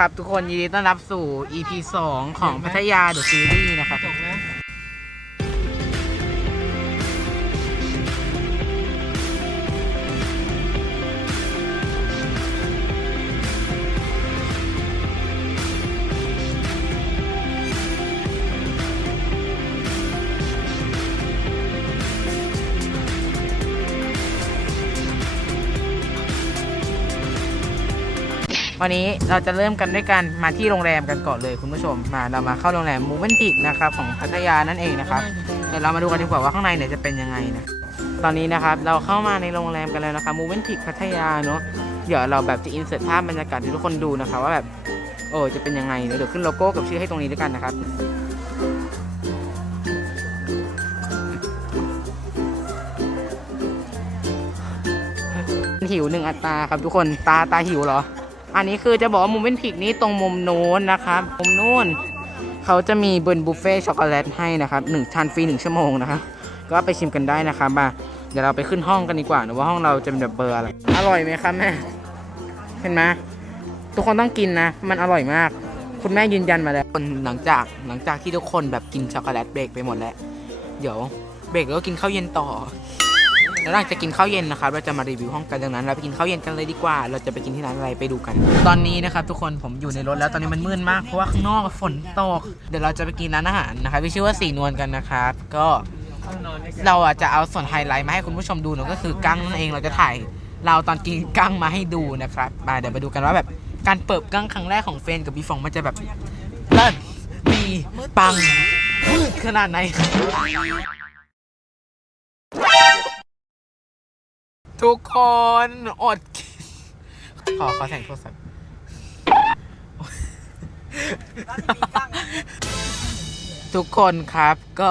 ครับทุกคนยินดีต้อนรับสู่ EP 2 ของพัทยาเดอะซีรีส์นะครับ วันนี้เราจะเริ่มกันด้วยการมาที่โรงแรมกันก่อนเลยคุณผู้ชมมาเรามาเข้าโรงแรมมูเวนติกนะครับของพัทยานั่นเองนะครับเดี๋ยวเรามาดูกันดีกว่าว่าข้างในเนี่ยจะเป็นยังไงนะตอนนี้นะครับเราเข้ามาในโรงแรมกันแล้วนะครับมูเวนติกพัทยาเนาะเดี๋ยวเราแบบจะอินเสิร์ตภาพบรรยากาศให้ทุกคนดูนะคะว่าแบบโอ้จะเป็นยังไงเดี๋ยวขึ้นโลโก้กับชื่อให้ตรงนี้ด้วยกันนะครับหิวหนึ่งอัตราครับทุกคนตาตาหิวเหรอ อันนี้คือจะบอกว่ามุมเว้นผิกนี้ตรงมุมโน้นนะครับมุมนู้นเขาจะมีเบิร์นบุฟเฟ่ช็อกโกแลตให้นะครับหนึ่งทานฟรีหนึ่งชั่วโมงนะครับก็ไปชิมกันได้นะครับมาเดี๋ยวเราไปขึ้นห้องกันดีกว่านะว่าห้องเราจะเป็นแบบเบอร์อะไรอร่อยไหมครับแม่เห็นไหมทุกคนต้องกินนะ มันอร่อยมาก คุณแม่ยืนยันมาแล้วหลังจากหลังจากที่ทุกคนแบบกินช็อกโกแลตเบรกไปหมดแล้ว เดี๋ยวเบรกแล้วก็กินข้าวเย็นต่อ แล้วหลังจากกินข้าวเย็นนะครับเราจะมารีวิวห้องกันดังนั้นเราไปกินข้าวเย็นกันเลยดีกว่า เราจะไปกินที่ร้านอะไรไปดูกัน ตอนนี้นะครับทุกคนผมอยู่ในรถแล้วตอนนี้มันมืดมากเพราะว่าข้างนอกฝนตก เดี๋ยวเราจะไปกินร้านอาหารนะครับที่ชื่อว่าสีนวลกันนะครับก็เราอะจะเอาส่วนไฮไลท์มาให้คุณผู้ชมดูเนอะก็คือกั้งนั่นเองเราจะถ่ายเราตอนกินกั้งมาให้ดูนะครับมาเดี๋ยวไปดูกันว่าแบบการเปิดกั้งครั้งแรกของเฟนกับบีฟองมันจะแบบเลิศดีปังมืดขนาดไหน ทุกคนอดกินขอขอแสงโทรศัพท์ทุกคนครับก็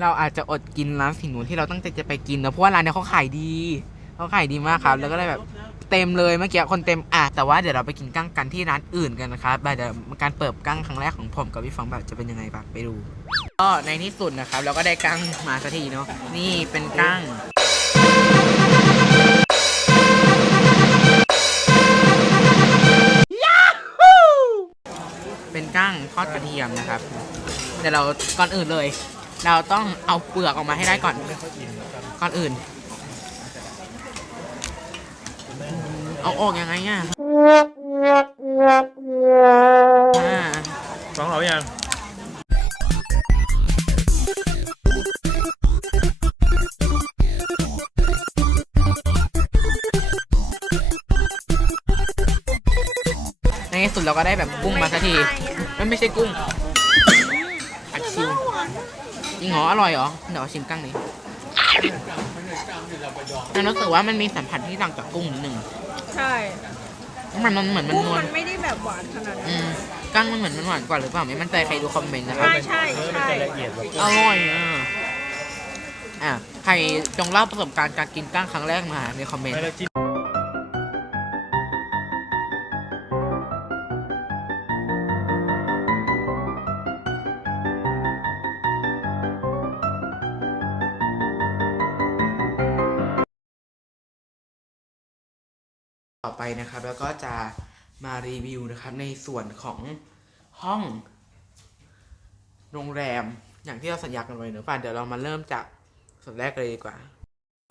เราอาจจะอดกินร้านสิงห์นูนที่เราตั้งใจจะไปกินนะเพราะว่าร้านเนี้ยเขาขายดีเขาขายดีมากครับ แล้วก็ได้แบบเต็มเลยเมื่อกี้คนเต็มอะแต่ว่าเดี๋ยวเราไปกินกั้งกันที่ร้านอื่นกันนะครับเดี๋ยวการเปิดกั้งครั้งแรกของผมกับพี่ฟองแบบจะเป็นยังไงบ้างไปดูก็ในที่สุดนะครับ เราก็ได้กั้งมาสักทีเนาะนี่เป็นกั้ง อดกระเทียมนะครับเดี๋ยวเราก่อนอื่นเลย เราต้องเอาเปลือกออกมาให้ได้ก่อน ก่อนอื่น เอาออกยังไงอะอ่าฟังเรายังในที่สุดเราก็ได้แบบกุ้งมาสักที มันไม่ใช่กุ้งอัดคิวจริงเหรออร่อยเหรอเดี๋ยวเอาชิมกั้งนี้แต่รู้สึกว่ามันมีสัมผัสที่ต่างจากกุ้งนิดนึงใช่มันมันเหมือนมันกุ้งนวลมันไม่ได้แบบหวานขนาดอืนั้นมกั้งมันเหมือนมันหวานกว่าหรือเปล่าไม่มั่นใจใครดูคอมเมนต์นะครับใช่ใช่เออมันใช่จะละเอียดกว่ากุ้งอร่อยอะอะใครจงเล่าประสบการณ์การกินกั้งครั้งแรกมาในคอมเมนต์ ต่อไปนะครับ แล้วก็จะมารีวิวนะครับในส่วนของห้อง โรงแรมอย่างที่เราสัญญากันไว้เนอะป่ะเดี๋ยวเรามาเริ่มจากส่วนแรกเลยดีกว่า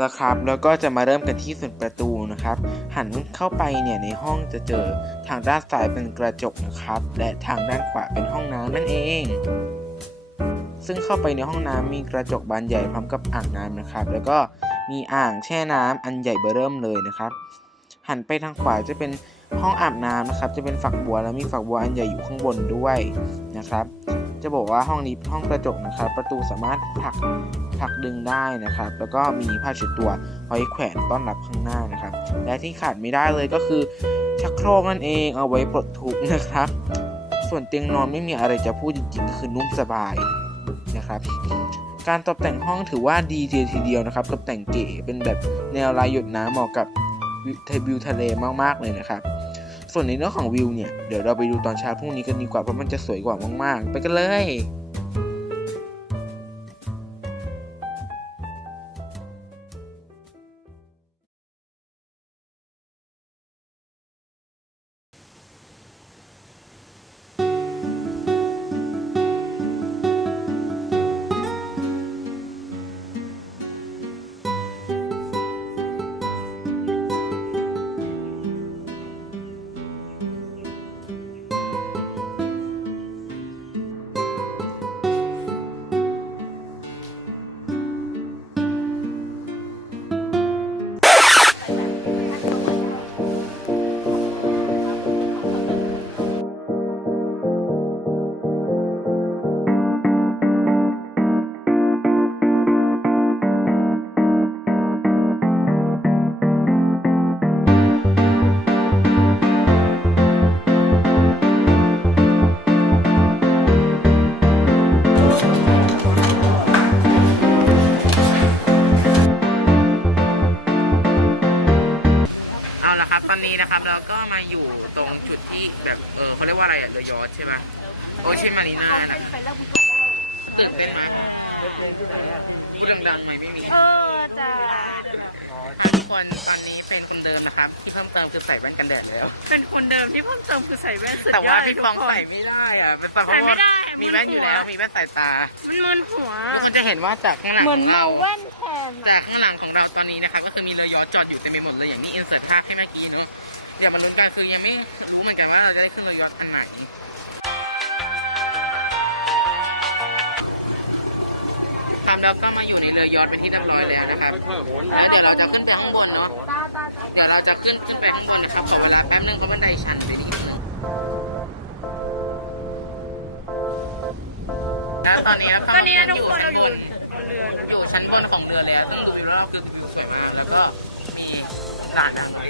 แล้วครับแล้วก็จะมาเริ่มกันที่ส่วนประตูนะครับ หันเข้าไปเนี่ยในห้องจะเจอทางด้านซ้ายเป็นกระจกนะครับ และทางด้านขวาเป็นห้องน้ำนั่นเอง ซึ่งเข้าไปในห้องน้ำมีกระจกบานใหญ่พร้อมกับอ่างน้ำนะครับ แล้วก็มีอ่างแช่น้ำอันใหญ่เบ้อเริ่มเลยนะครับ หันไปทางขวาจะเป็นห้องอาบน้ำนะครับ จะเป็นฝักบัวแล้วมีฝักบัวอันใหญ่อยู่ข้างบนด้วยนะครับ จะบอกว่าห้องนี้ห้องกระจกนะครับ ประตูสามารถผลักผลักดึงได้นะครับ แล้วก็มีผ้าเช็ดตัวไว้แขวนต้อนรับข้างหน้านะครับ และที่ขาดไม่ได้เลยก็คือชักโครกนั่นเองเอาไว้ปลดทุกข์นะครับ ส่วนเตียงนอนไม่มีอะไรจะพูดจริงๆก็คือนุ่มสบายนะครับการตกแต่งห้องถือว่าดีทีเดียวนะครับ ตกแต่งเก๋เป็นแบบแนวลายหยดน้ำเหมาะกับ วิวทะเลมากๆเลยนะครับ ส่วนในเรื่องของวิวเนี่ย เดี๋ยวเราไปดูตอนเช้าพรุ่งนี้กันดีกว่าเพราะมันจะสวยกว่ามากๆ ไปกันเลย ว่าอะไรอะเรือยอชต์ใช่ปะโอเชียนมารีน่านะตื่นเต้นไหมพูดดังๆหน่อยไม่มี เออจ้าทุกคนตอนนี้เป็นคนเดิมนะครับ ที่เพิ่มเติมคือใส่แว่นกันแดดแล้ว เป็นคนเดิมที่เพิ่มเติมคือใส่แว่นสุดแต่ยว่าอดเลยพี่ทุฟกองคนใส่ไม่ได้อะเป็นเพราะใส่ไม่ว่าได้มีแว่นอยู่แล้วมันหัวมีแว่นสายตามันมึนหัวทุกคนจะเห็นว่าจากข้างหลังเหมือนของเมาเราแว่นแทนจากข้างหลังของเราตอนนี้นะครับก็คือมีเรือยอชต์จอดอยู่เต็มไปหมดเลยอย่างที่อินเสิร์ตภาพให้เมื่อกี้เนอะ เดี๋ยวมาลุ้นกันคือยังไม่รู้เหมือนกันว่าเราจะได้ขึ้นเรือยอชต์คันไหนตามเราก็มาอยู่ในเรือยอชต์เป็นที่เรียบร้อยแล้วนะครับ แล้วเดี๋ยวเราจะขึ้นไปข้างบนเนาะ เดี๋ยวเราจะขึ้นขึ้นไปข้างบนนะครับขอเวลาแป๊บนึงเพราะบันไดชันไปนิดนึงแล้วตอนนี้ตอนนี้นะทุกอยู่คนเราชั้นอบยู่นบนเรือนะอยู่ชั้นบนของเรือแล้วซึ่งดูวิวรอบคือวิวสวยมาก แล้วก็มีร้านอาหาร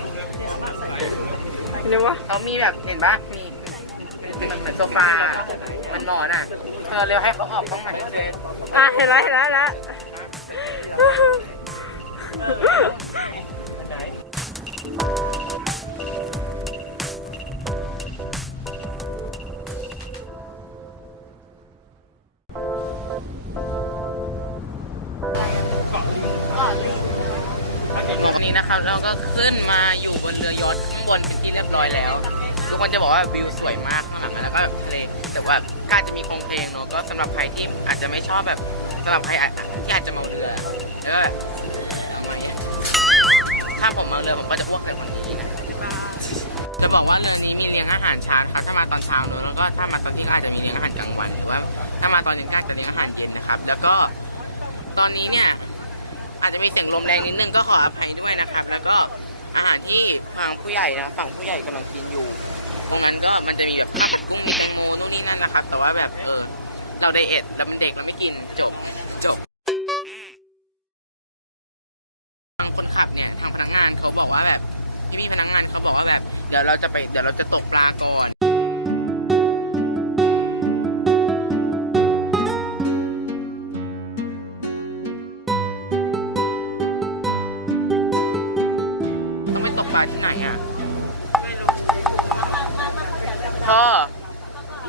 เรียกว่า เขามีแบบเห็นปะมีมันเหมือนโซฟา มันหมอนอะ เออเร็วให้เขาออกห้องใหม่เลยอะเห็นแล้วเห็นแล้วเห็นแล้วตรงนี้นะครับเราก็ขึ้น จะบอกว่าวิวสวยมากข้างหลังแล้วก็ทะเลแต่ว่าการจะมีโครงเพลงเนอะก็สำหรับใครที่อาจจะไม่ชอบแบบสำหรับใครที่อาจจะมาเรือแล้วถ้าผมมาเรือผมก็จะอ้วกใส่คนนี้นะจะบอกว่าเรื่องนี้มีเลี้ยงอาหารเช้าครับถ้ามาตอนเช้าเนอะแล้วก็ถ้ามาตอนที่อาจจะมีเลี้ยงอาหารกลางวันหรือว่า ถ้ามาตอนเย็นก็จะเลี้ยงอาหารเย็นนะครับ แล้วก็ตอนนี้เนี่ยอาจจะมีเสียงลมแรงนิดนึงก็ขออภัยด้วยนะครับ แล้วก็อาหารที่ฝั่งผู้ใหญ่นะฝั่งผู้ใหญ่กำลังกินอยู่ รงนั้นก็มันจะมีแบบกุ้งมีแตงโมนู่นนี่นั่นนะครับ แต่ว่าแบบเออเราไดเอทเราเป็นเด็กเราไม่กินจบจบทางคนขับเนี่ยทางพนักงานเขาบอกว่าแบบพี่พี่พนักงานเขาบอกว่าแบบ เดี๋ยวเราจะไปเดี๋ยวเราจะตกปลาก่อน พ่อ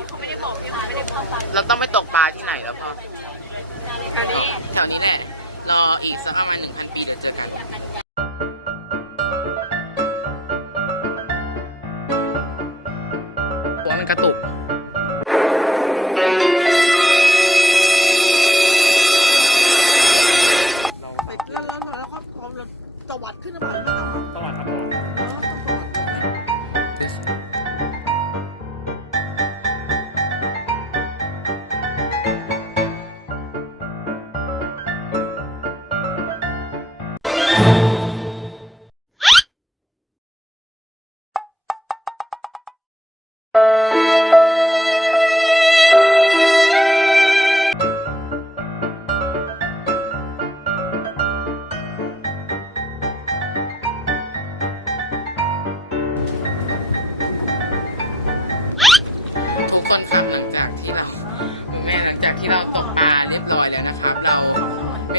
เขาไม่ได้บอกพี่เขาไม่ได้บอกเราต้องไปตกปลาที่ไหนแล้วพ่อแถวนี้แถวนี้แหละ รออีกสักประมาณหนึ่งพันปีเดี๋ยวเจอกัน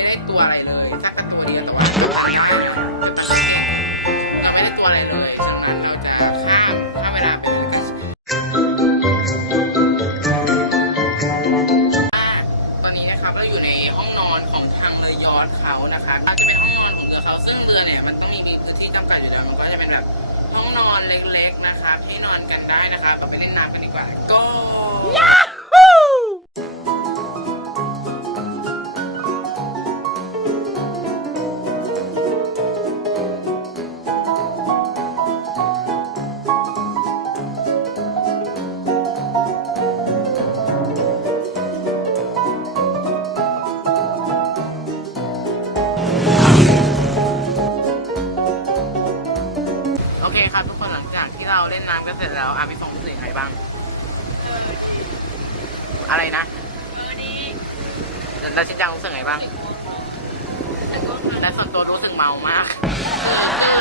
ไม่ได้ตัวอะไรเลยสักตัวเดียวแต่ว่าเราไม่ได้ตัวอะไรเลยฉะนั้นเราจะข้ามข้ามเวลาไปเลยกันตอนนี้นะครับเราอยู่ในห้องนอนของทางเรือยอชต์เขานะครับอาจจะเป็นห้องนอนของเรือเขาซึ่งเรือเนี่ยมันต้องมีพื้นที่จำกัดอยู่แล้วมันก็จะเป็นแบบห้องนอนเล็กๆนะครับให้นอนกันได้นะครับเราไปเล่นน้ำกันดีกว่าก็ คครับทุกคนหลังจากที่เราเล่นน้ำกันเสร็จแล้วอะพี่ฟองรู้สึกยังไงบ้างอะไรนะเออดีแล้วชินจังรู้สึกไงบ้างและส่วนตัวรู้สึกเมามาก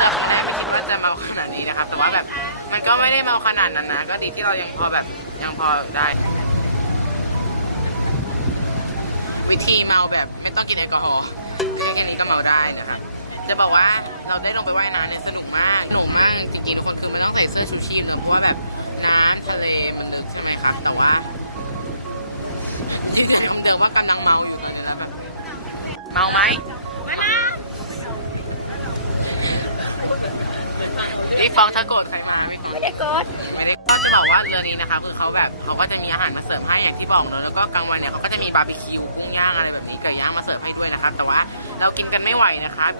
เราไม่ได้ไม่คิดว่าจะเมาขนาดนี้นะครับ แต่ว่าแบบมันก็ไม่ได้เมาขนาดนั้นนะ ก็ดีที่เรายังพอแบบยังพอได้ วิธีเมาแบบไม่ต้องกินแอลกอฮอล์แค่นี้ก็เมาได้นะครับ จะบอกว่าเราได้ลงไปว่ายน้ำเนี่ยสนุกมากสนุกมากจริงๆทุกคนคือไม่ต้องใส่เสื้อชูชีพเลยเพราะว่าแบบน้ำทะเลมันลึกใช่ไหมครับ แต่ว่ายืนยันคำเดิมว่ากำลังเมาอยู่เลยนะครับเมาไหม นี่ฟองถ้าโกรธใครมาไหมครับไม่ได้กดไม่ได้ก็จะบอกว่าเรือนี้นะคะ คือเขาแบบเขาก็จะมีอาหารมาเสิร์ฟให้อย่างที่บอกเนอะแล้วก็กลางวันเนี่ยเขาก็จะมีบาร์บีคิวกุ้งย่างอะไรแบบนี้ไก่ย่างมาเสิร์ฟให้ด้วยนะครับแต่ว่าเรากินกันไม่ไหวนะครับ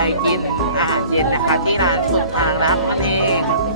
ไปกินอาหารเย็นนะคะ ที่ร้านสุดทางร้านนั่นเอง